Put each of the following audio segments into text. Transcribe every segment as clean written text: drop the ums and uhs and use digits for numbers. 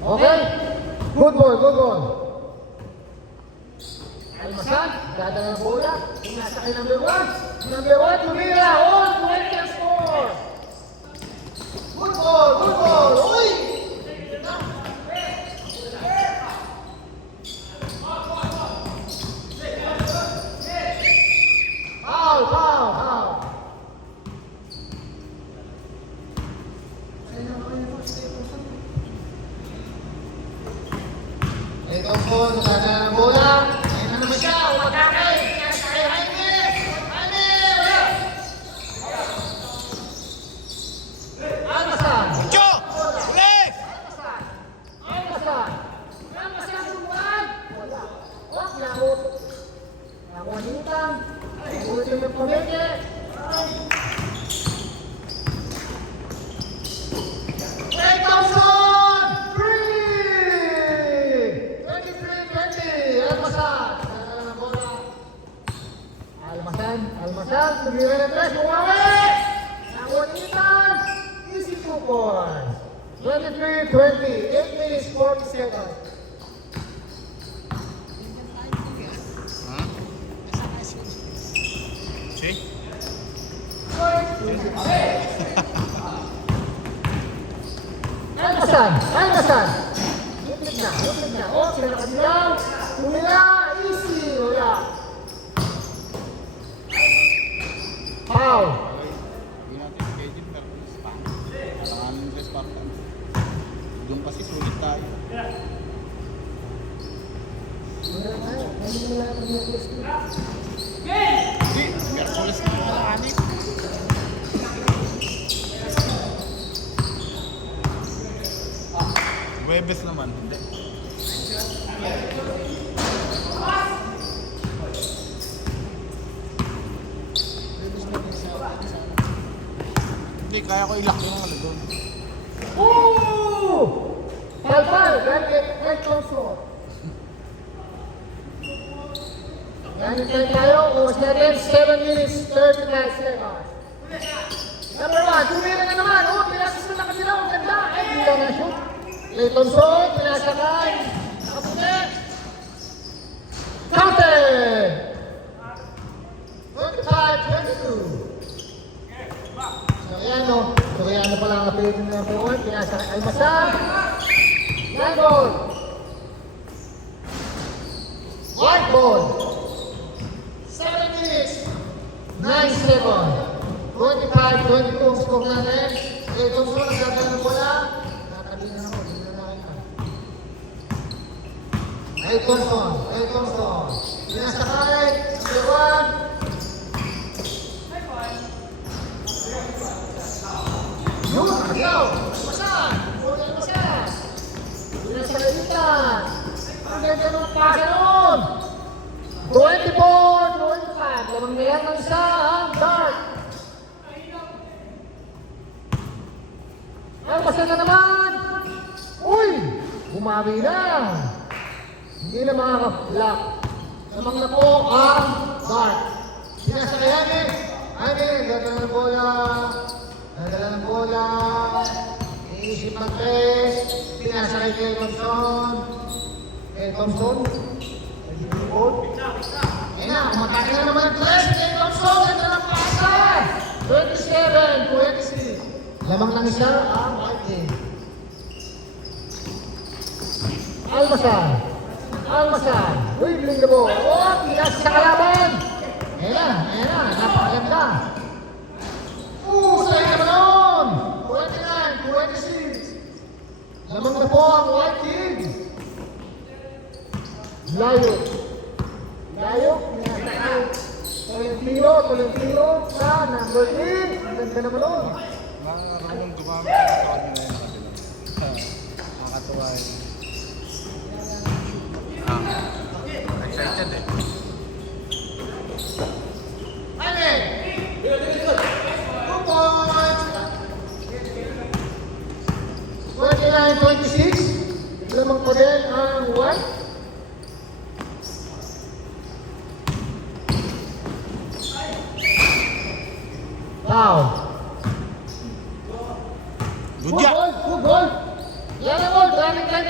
Okay? Good ball, good ball. Almasan, dada ng bola. Nasa kay number 1. Number 1, tumira. On, 20 ang score. Good ball, good ball. Uy! Foul, foul, foul. Ito po, dada ng bola. Ayun na naman siya, umakakay. Nasa kay Jaime. Jaime, wala. Almasan. Cho! Uli! Almasan. Almasan. Almasan tumuan. Wala. Wag yahut. Nakuha buti ng pamilya. Ray Thompson! Free! 23-20. Almasan. Nagkala ng bola. Almasan. Almasan. Tumira ng tres. Bumawi! Nakuha easy 2 points. 23-20. 8 minutes 40 seconds. See? Almasan! Almasan! Lupit na, lupit na. O, sila nakasilaw. Tumila, easy. Wala. Foul. Hindi natin schedule pero kailangan ng Spartan. Doon kasi sulit tayo. Hindi, Merkulis na mga anik. Webes naman, hindi. Hindi, kaya ko ilak yung ano doon. Ooh! Palpal, Red Thompson. Ganit tayo, oras natin, 7 minutes, 39 seconds. Number 1, tumira na naman. Oh, pinasas na nakasilaw, ang ganda. Ay, hindi lang na-shoot. Ray Thompson, pinasakay. Nakaputi. Counted! 25-22. Soriano pala ang apelido ng number 1. Pinasakay Almasan. Young ball. White ball. 7 minutes. 9 seconds. 25-22 ang score natin. Ray Thompson, nagdadala ng bola. Nakabina na po, hindi na nakita. Ray Thompson, Ray Thompson. Pinasakay, number 1. Yun, agaw! Almasan! Uli Almasan! Pinasakalitan! Ang ganda ng pasa nun! 24-25. Lamang na yan ng isa ang dart. Almasan na naman! Uy! Bumawi na! Hindi na makaka-block. Lamang na po ang dart. Pinasakayan eh! Ganda ng bola! Nadala ng bola, iisip ang tres, pinasakay kay Thompson. Kay Thompson, ayun na, umatake na naman ang tres, kay Thompson, ganda ng pasa! 27-26. Lamang lang isa ang white team. Almasan, Almasan, dribbling the ball. Oh, pinas sa kalaban. Ayun na, napakaganda. Sayang naman nun! 29-26. Lamang na po ang white team. Layo. Layo. Tolentino sa number 3. Ang ganda naman nun. Nakakaroon gumamit sa tawag nila yun sabi lang. Makakatuwa yun. Excited eh. Amen! Good points! 29-26. Lamang pa din ang white. Foul. Good job! Good goal! Yan ang goal! Daming time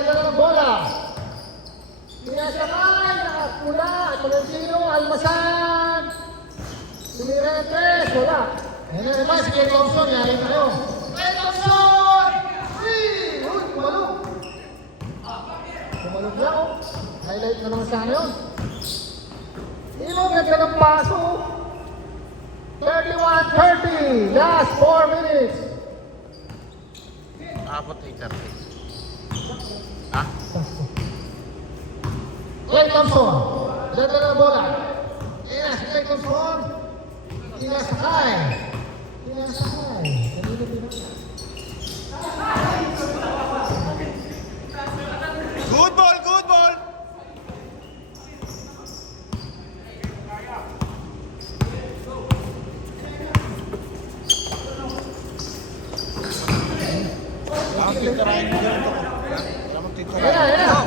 Nagdala ng bola. Sinasakay, nakapula, Tolentino, Almasan. Tumira ng tres, wala. Yan na naman, si Ken Thompson, yari tayo. Ken Thompson! Uy! Uy, kumalog. Kumalog lang, oh. Highlight na naman sana yun. Ino, ganda ng paso. 31-30, last 4 minutes. Abot 8:30. Ha? Clay Thompson, ganda ng bola. Ayan na, si Clay Thompson. Tinasakay. Tinasakay. Kanina pinasa. Good ball, good ball! Ang titirahin mo dyan ito. Alam mo Ayan na, titirahin. ayan na.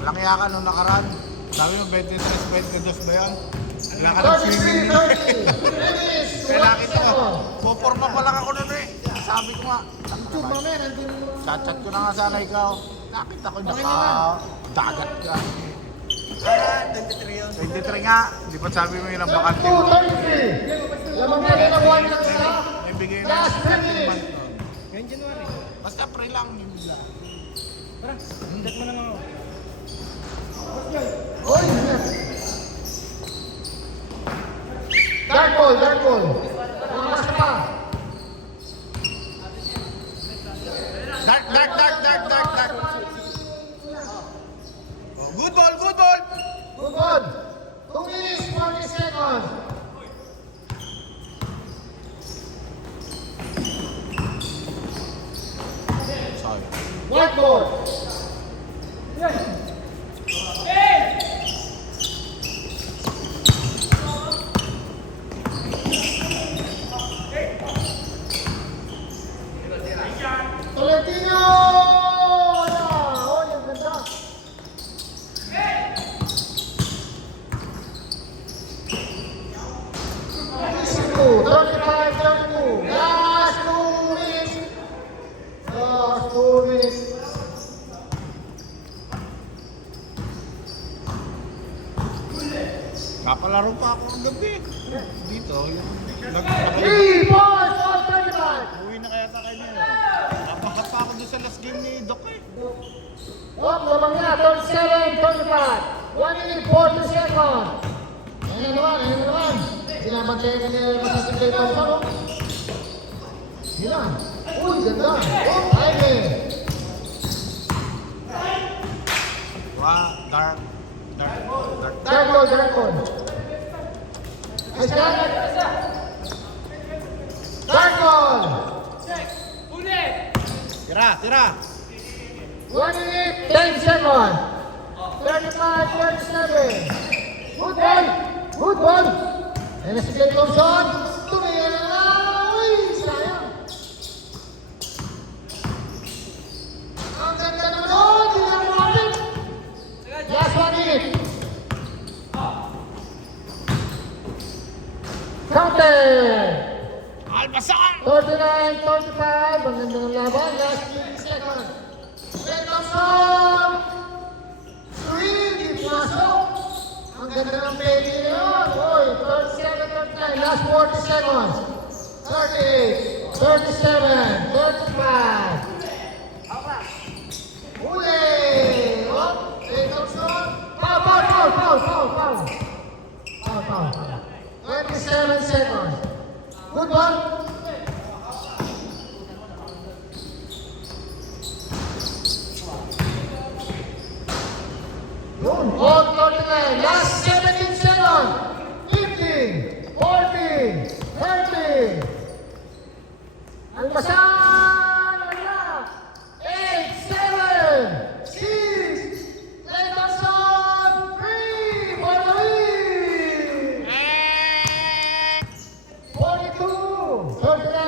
Walang kaya ka nung nakaraan. Sabi mo 23-22 ba yan? Wala ka ng swimming. 33-30. Finish. Kaya kita ko. Puporma pa lang ako nun eh. Sabi ko nga. YouTube mamaya, nandun mo. Chat-chat ko na nga sana ikaw. Nakita ko dagat ka. 23 yun. 23 nga. Di ba sabi mo yun ang bakante? 32-33. Lamang na rin ang 1 lang sa. May bigay na Last 3 minutes. Ngayon January. Basta pre lang yung bigla. Tara, hindat mo lang ako. Oy, yan. Dark ball, dark ball. Makas pa. Dark. Oh, good ball, good ball. Good ball. 2 minutes, 40 seconds. Sorry. White ball. Tolentino! Oh, yung ganda. Mexico, 35-32. Last 2 minutes. Last 2 minutes. Kapalaro pa ako ang gabi. Dito, yung 3 balls, all 35. uwi na kaya sa kanya. Napakat pa ako doon sa last game ni Doc eh. Wag lamang niya, 37-35. 1 minute, 40 seconds. Ayun na naman. Sinabantay ka niya masisigay pa sa ako. Yan. Uy, ganda. Oh, Jaime. Wow, dark. Dark ball. Ay, siya. Dark ball. Tira. 1 minute, 10 seconds. 35-37. Good ball. Ayun na si Clay Thompson. Tumira na. Uy, sayang. Ang ganda naman. Oh, hindi na natin. Last 1 minute. Counted. Albasan! 39-35. Ang ganda ng laban. Last 50 seconds. Clay Thompson. Three, di pumasok. Ang ganda ng play niya yun. Oy, 37-39. Last 40 seconds. 38, 37, 35. Huli! Oh, Clay Thompson. Foul. 27 seconds. Good ball. Yun. All 39. Last 17 seconds. 15, 14, 13. Almasan! Wala! 8, 7, 6, Clay Thompson! 3 for the win! 42, 39.